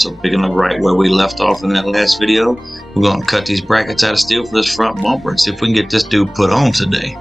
So picking up right where we left off in that last video, we're going to cut these brackets out of steel for this front bumper and see if we can get this dude put on today.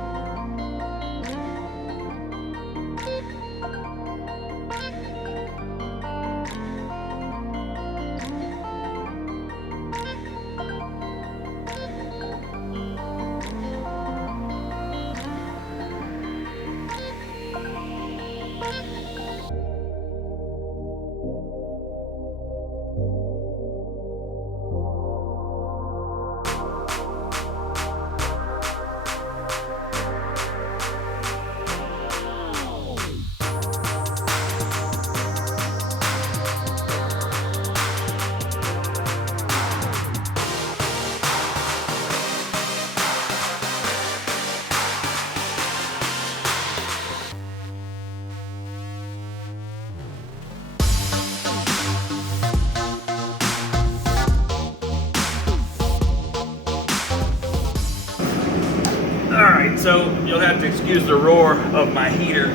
Alright, so you'll have to excuse the roar of my heater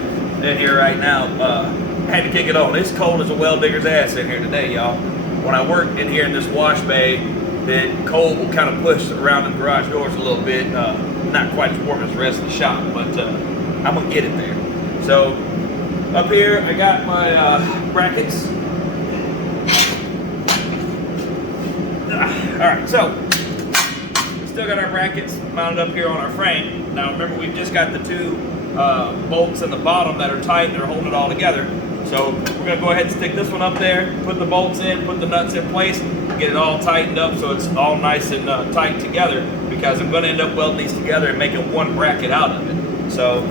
in here right now. I had to kick it on. It's cold as a well digger's ass in here today, y'all. When I work in here in this wash bay, the cold will kind of push around the garage doors a little bit. Not quite as warm as the rest of the shop, but I'm going to get it there. So up here, I got my brackets. Alright, so still got our brackets mounted up here on our frame. Now remember, we've just got the two bolts in the bottom that are tight that are holding it all together. So we're going to go ahead and stick this one up there, put the bolts in, put the nuts in place, get it all tightened up so it's all nice and tight together, because I'm going to end up welding these together and making one bracket out of it. So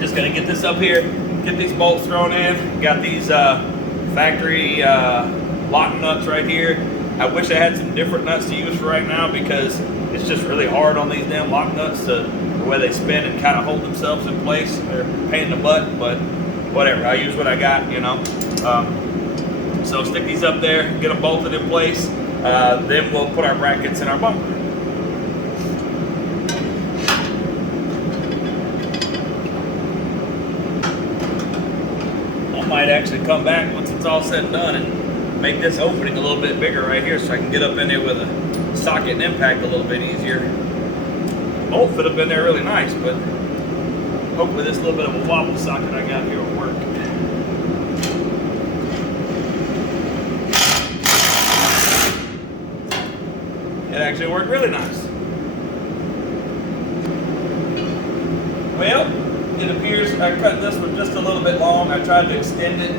just going to get this up here, get these bolts thrown in. Got these factory lock nuts right here. I wish I had some different nuts to use for right now, because it's just really hard on these damn lock nuts to the way they spin and kind of hold themselves in place. They're a pain in the butt, but whatever. I use what I got, you know. So stick these up there, get them bolted in place. Then we'll put our brackets in our bumper. I might actually come back once it's all said and done and make this opening a little bit bigger right here, so I can get up in there with a socket and impact a little bit easier. Bolt fit up in there really nice, but hopefully this little bit of a wobble socket I got here will work. It actually worked really nice. Well, it appears I cut this one just a little bit long. I tried to extend it,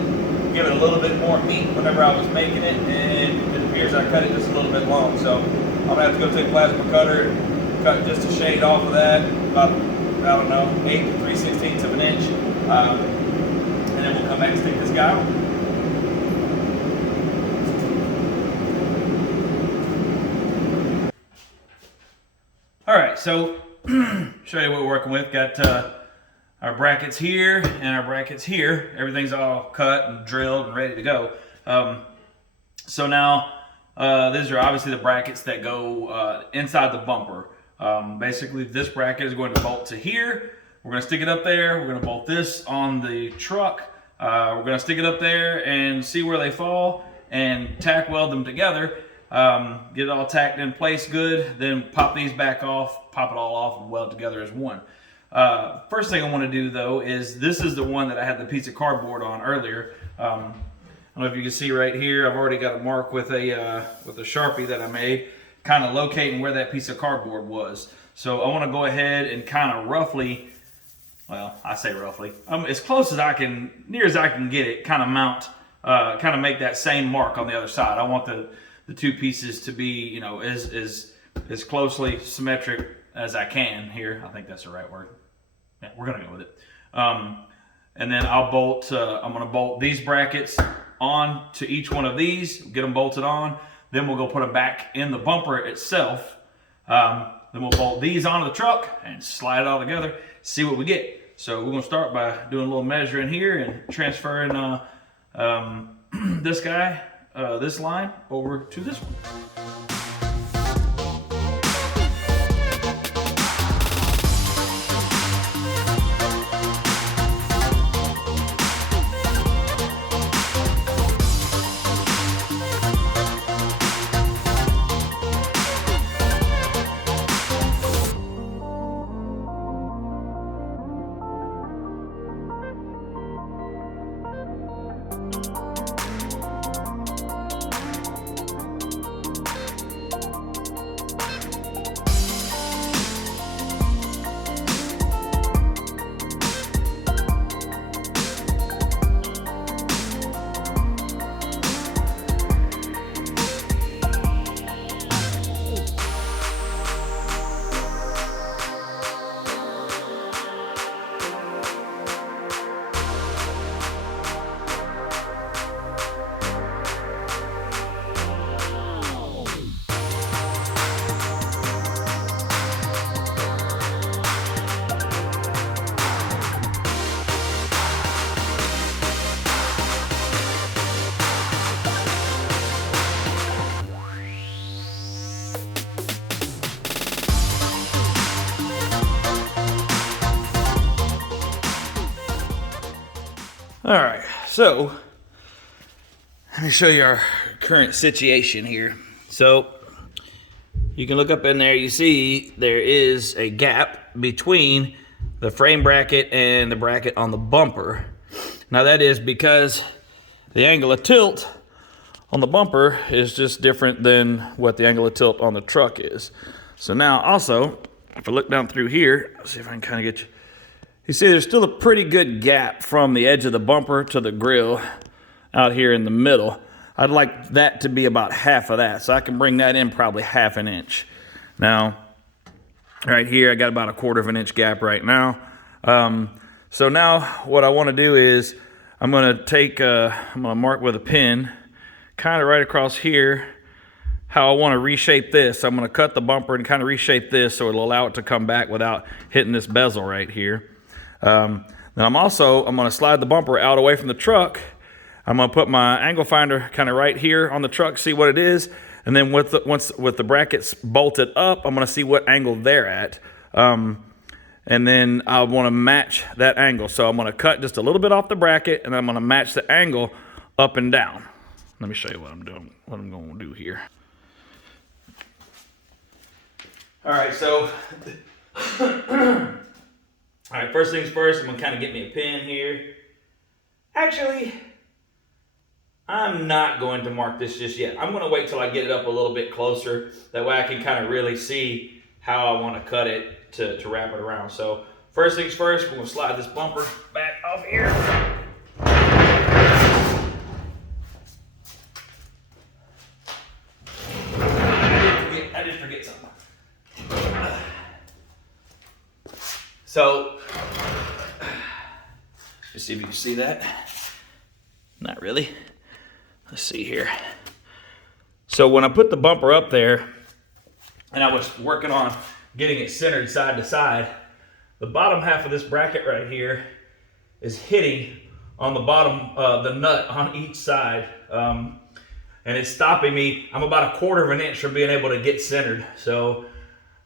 give it a little bit more meat whenever I was making it, and it appears I cut it just a little bit long. So I'm gonna have to go take a plasma cutter and cut just a shade off of that, about, I don't know, 8 to 3/16 of an inch, and then we'll come back and stick this guy on. All right, so show you what we're working with. Got our brackets here and our brackets here. Everything's all cut and drilled and ready to go. So now these are obviously the brackets that go inside the bumper. Basically, this bracket is going to bolt to here. We're going to stick it up there. We're going to bolt this on the truck. We're going to stick it up there and see where they fall and tack weld them together. Get it all tacked in place good, then pop these back off, pop it all off, and weld together as one. First thing I want to do though is, this is the one that I had the piece of cardboard on earlier. I don't know if you can see right here, I've already got a mark with a Sharpie that I made, kind of locating where that piece of cardboard was. So I want to go ahead and kind of roughly, well, I say roughly, as close as I can, near as I can get it, kind of mount, kind of make that same mark on the other side. I want the two pieces to be, you know, as closely symmetric as I can here. I think that's the right word. Yeah, we're gonna go with it. And then I'll bolt, I'm gonna bolt these brackets on to each one of these, get them bolted on. Then we'll go put them back in the bumper itself. Then we'll bolt these onto the truck and slide it all together, see what we get. So we're gonna start by doing a little measuring here and transferring this guy, this line over to this one. All right, so let me show you our current situation here. So you can look up in there, you see there is a gap between the frame bracket and the bracket on the bumper. Now that is because the angle of tilt on the bumper is just different than what the angle of tilt on the truck is. So now also, if I look down through here, let's see if I can kind of get you. You see there's still a pretty good gap from the edge of the bumper to the grill out here in the middle. I'd like that to be about half of that, so I can bring that in probably half an inch. Now, right here, I got about a 1/4 inch gap right now. So now what I want to do is I'm going to take, I'm going to mark with a pin, kind of right across here, how I want to reshape this. I'm going to cut the bumper and kind of reshape this so it'll allow it to come back without hitting this bezel right here. Then I'm going to slide the bumper out away from the truck. I'm going to put my angle finder kind of right here on the truck, see what it is. And then with the brackets bolted up, I'm going to see what angle they're at. And then I want to match that angle. So I'm going to cut just a little bit off the bracket, and then I'm going to match the angle up and down. Let me show you what I'm doing, what I'm going to do here. All right, so, all right, first things first, I'm going to kind of get me a pin here. Actually, I'm not going to mark this just yet. I'm going to wait till I get it up a little bit closer. That way I can kind of really see how I want to cut it to wrap it around. So first things first, we're going to slide this bumper back off here. I did forget something. So, let's see if you can see that. Not really. Let's see here. So when I put the bumper up there, and I was working on getting it centered side to side, the bottom half of this bracket right here is hitting on the bottom, the nut on each side. And it's stopping me. I'm about a 1/4 inch from being able to get centered. So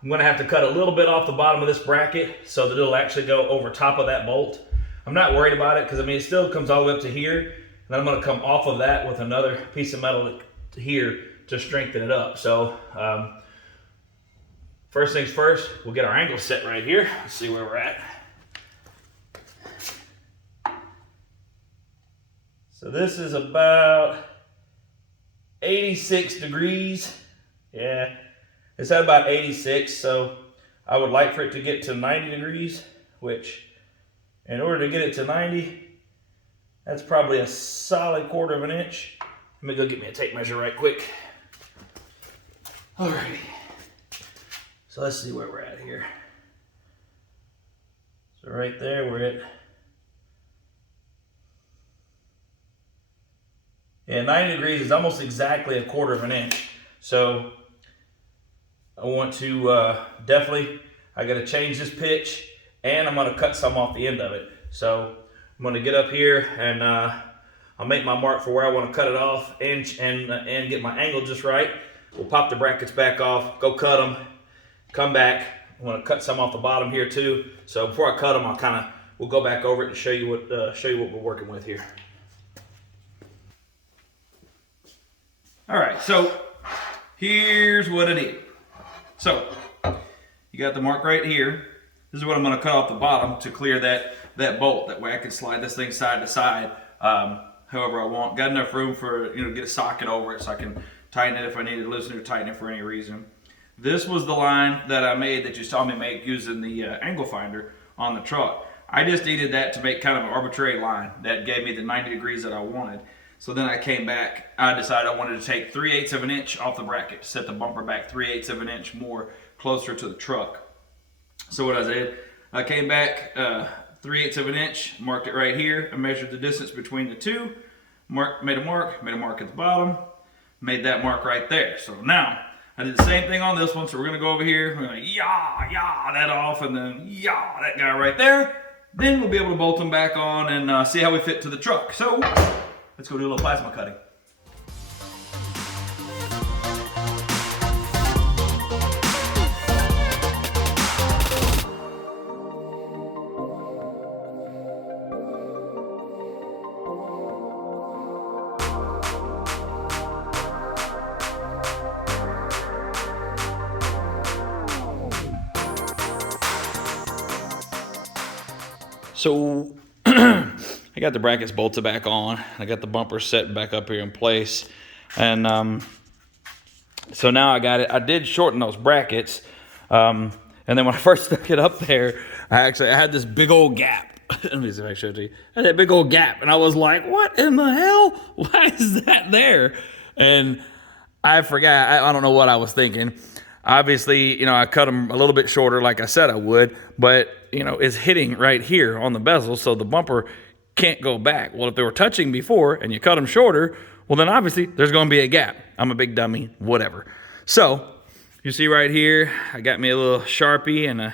I'm gonna have to cut a little bit off the bottom of this bracket so that it'll actually go over top of that bolt. I'm not worried about it because I mean, it still comes all the way up to here. And I'm going to come off of that with another piece of metal here to strengthen it up. So first things first, we'll get our angle set right here. Let's see where we're at. So this is about 86 degrees. Yeah, it's at about 86. So I would like for it to get to 90 degrees, which in order to get it to 90, that's probably a solid 1/4 inch. Let me go get me a tape measure right quick. Alrighty. So let's see where we're at here. So right there, we're at, yeah, 90 degrees is almost exactly a 1/4 inch. So I want to definitely, I got to change this pitch, and I'm going to cut some off the end of it. So I'm going to get up here and I'll make my mark for where I want to cut it off and get my angle just right. We'll pop the brackets back off, go cut them, come back. I'm going to cut some off the bottom here too. So before I cut them, we'll go back over it and show you what we're working with here. All right, so here's what I did. So you got the mark right here. This is what I'm going to cut off the bottom to clear that bolt. That way I can slide this thing side to side however I want. Got enough room for, get a socket over it so I can tighten it if I need to loosen it or tighten it for any reason. This was the line that I made that you saw me make using the angle finder on the truck. I just needed that to make kind of an arbitrary line that gave me the 90 degrees that I wanted. So then I came back, I decided I wanted to take 3/8 of an inch off the bracket, set the bumper back 3/8 of an inch more closer to the truck. So what I did, I came back 3/8 of an inch, marked it right here. I measured the distance between the two, made a mark at the bottom, made that mark right there. So now I did the same thing on this one. So we're gonna go over here, we're gonna yah that off, and then yah that guy right there. Then we'll be able to bolt them back on and see how we fit to the truck. So let's go do a little plasma cutting. So I got the brackets bolted back on. I got the bumper set back up here in place. And so now I got it. I did shorten those brackets. And then when I first stuck it up there, I had this big old gap. Let me see if I can show it to you. I had that big old gap. And I was like, what in the hell? Why is that there? And I forgot. I don't know what I was thinking. Obviously, you know, I cut them a little bit shorter like I said I would. But, you know, it's hitting right here on the bezel. So the bumper can't go back. Well, if they were touching before and you cut them shorter, well, then obviously there's going to be a gap. I'm a big dummy, whatever. So you see right here, I got me a little Sharpie and I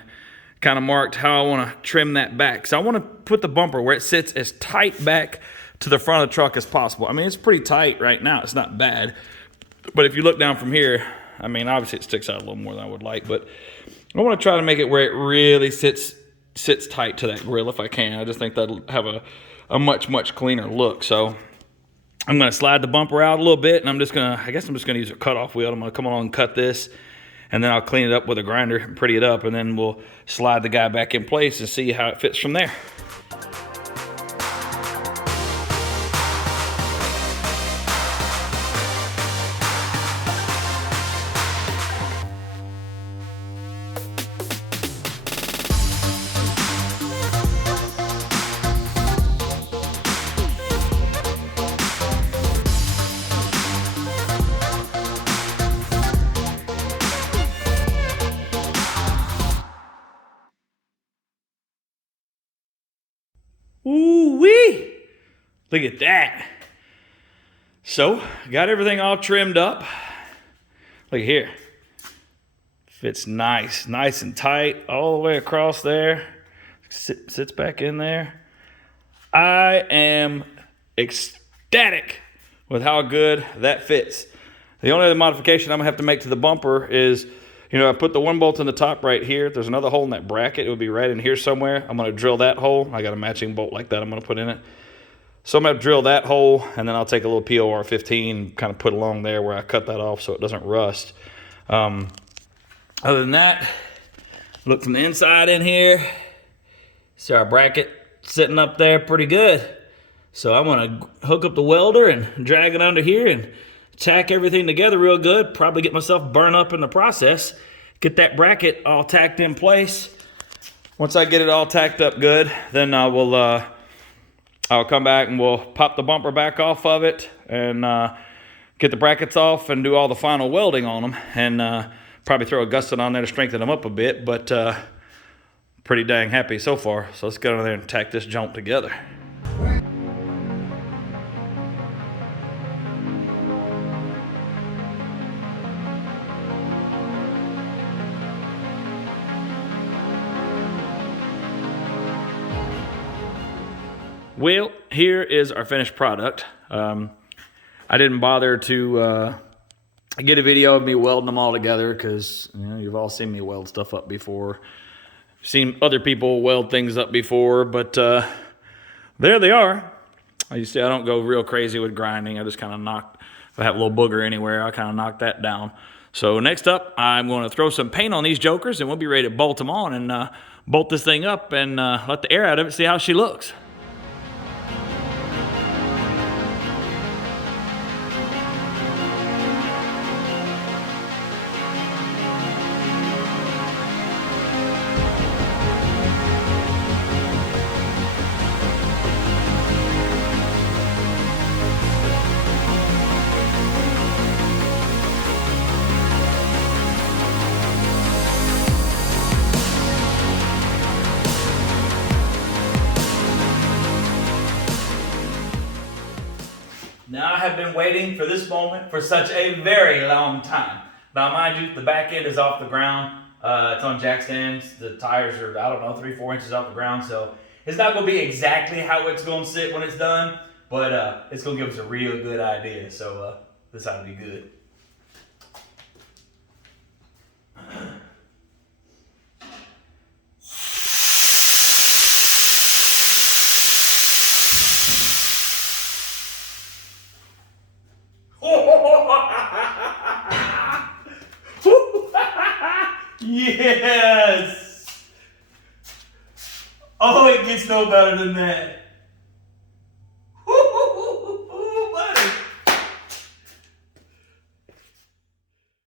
kind of marked how I want to trim that back. So I want to put the bumper where it sits as tight back to the front of the truck as possible. I mean, it's pretty tight right now. It's not bad. But if you look down from here, I mean, obviously it sticks out a little more than I would like, but I want to try to make it where it really sits tight to that grill if I can. I just think that'll have a much cleaner look. So I'm going to slide the bumper out a little bit, and I guess I'm just going to use a cutoff wheel. I'm going to come along and cut this, and then I'll clean it up with a grinder and pretty it up, and then we'll slide the guy back in place and see how it fits from there. Ooh-wee! Look at that. So, got everything all trimmed up. Look here. Fits nice and tight all the way across there. Sits back in there. I am ecstatic with how good that fits. The only other modification I'm gonna have to make to the bumper is, you know, I put the one bolt in the top right here. There's another hole in that bracket. It would be right in here somewhere. I'm going to drill that hole. I got a matching bolt like that I'm going to put in it. So I'm going to drill that hole, and then I'll take a little POR 15 and kind of put along there where I cut that off so it doesn't rust. Other than that, look from the inside in here. See our bracket sitting up there pretty good. So I'm going to hook up the welder and drag it under here and tack everything together real good. Probably get myself burned up in the process. Get that bracket all tacked in place. Once I get it all tacked up good, then I'll come back and we'll pop the bumper back off of it and get the brackets off and do all the final welding on them, and probably throw a gusset on there to strengthen them up a bit, but pretty dang happy so far. So let's get over there and tack this junk together. Well, here is our finished product. I didn't bother to get a video of me welding them all together because, you know, you've all seen me weld stuff up before. Seen other people weld things up before, but there they are. You see, I don't go real crazy with grinding. I just kind of knock, if I have a little booger anywhere, I kind of knock that down. So next up, I'm going to throw some paint on these jokers, and we'll be ready to bolt them on and bolt this thing up and let the air out of it, see how she looks. Now I have been waiting for this moment for such a very long time. Now mind you, the back end is off the ground. It's on jack stands. The tires are, I don't know, 3-4 inches off the ground. So it's not going to be exactly how it's going to sit when it's done, but it's going to give us a real good idea. So this ought to be good. Yes! Oh, it gets no better than that.